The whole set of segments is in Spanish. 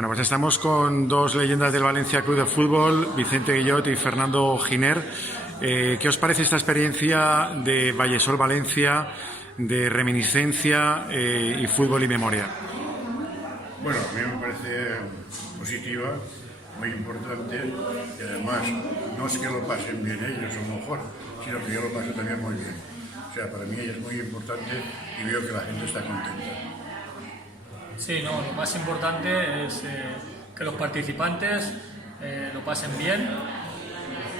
Bueno, pues estamos con dos leyendas del Valencia Club de Fútbol, Vicente Guillot y Fernando Giner. ¿Qué os parece esta experiencia de Vallesol Valencia, de reminiscencia y fútbol y memoria? Bueno, a mí me parece positiva, muy importante, y además no es que lo pasen bien ellos a lo mejor, sino que yo lo paso también muy bien. O sea, para mí es muy importante y veo que la gente está contenta. Sí, no, lo más importante es que los participantes lo pasen bien.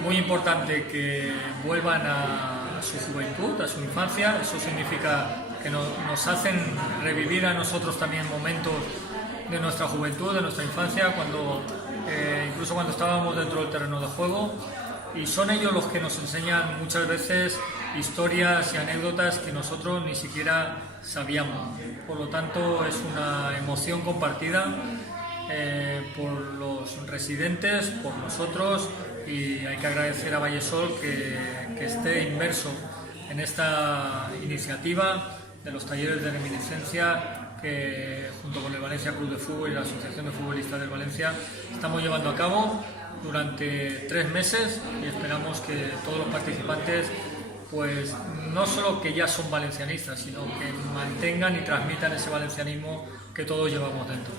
Muy importante que vuelvan a su juventud, a su infancia. Eso significa que nos hacen revivir a nosotros también momentos de nuestra juventud, de nuestra infancia, incluso cuando estábamos dentro del terreno de juego. Y son ellos los que nos enseñan muchas veces historias y anécdotas que nosotros ni siquiera sabíamos. Por lo tanto, es una emoción compartida por los residentes, por nosotros, y hay que agradecer a Vallesol que esté inmerso en esta iniciativa de los talleres de reminiscencia que junto con el Valencia Club de Fútbol y la Asociación de Futbolistas del Valencia estamos llevando a cabo durante 3 meses, y esperamos que todos los participantes pues no solo que ya son valencianistas, sino que mantengan y transmitan ese valencianismo que todos llevamos dentro.